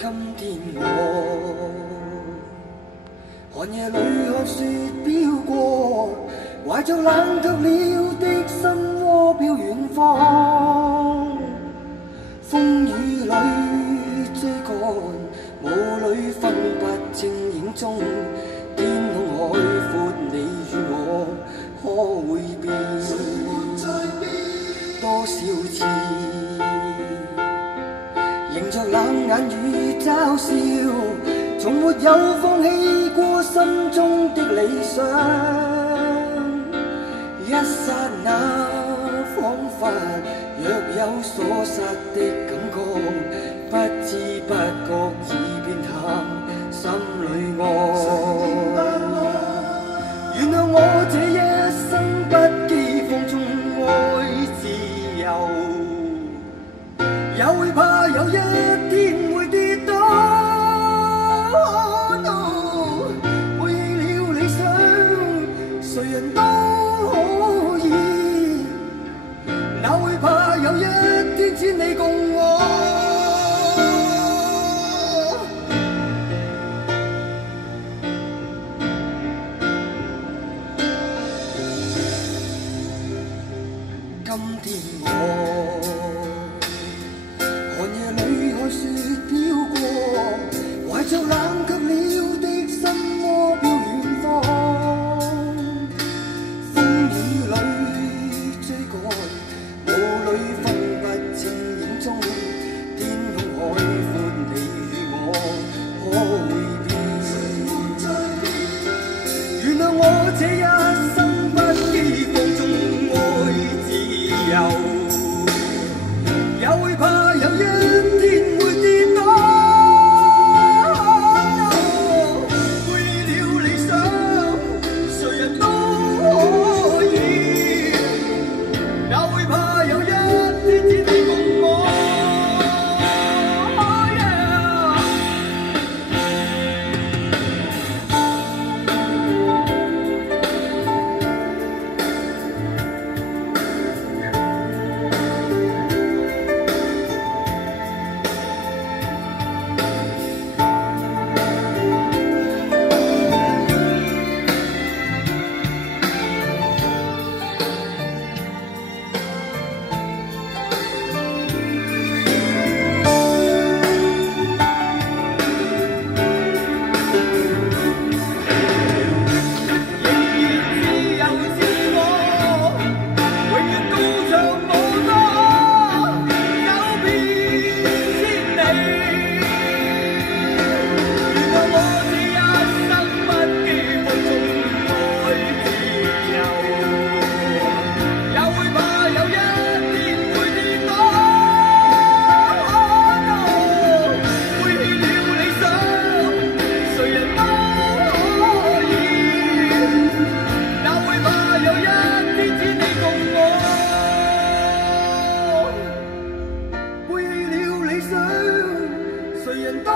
今天我寒夜裏看雪飄過，懷着冷卻了的心窩飄遠方。風雨裏追趕，霧裏分不清影蹤。天空海闊，你與我可會變？多少次迎着冷眼與嘲笑，從沒有放棄過心中的理想。一剎那彷彿若有所失的感覺，不知不覺已變淡，心裏愛。原諒我這一生不羈放縱愛自由，也會怕有一天會跌倒。背棄了理想，誰人都可以，哪會怕有一天只你共我。今天我寒夜裏看雪飄過，懷着冷卻了的心窩飄遠方。風雨裏追趕，霧裏分不清影蹤。天空海闊，你與我可會變？原諒我這一生不羈放縱愛自由。也會怕有一天會跌倒。背棄了理想，誰人都可以，哪會怕有一天只你共我。誰人都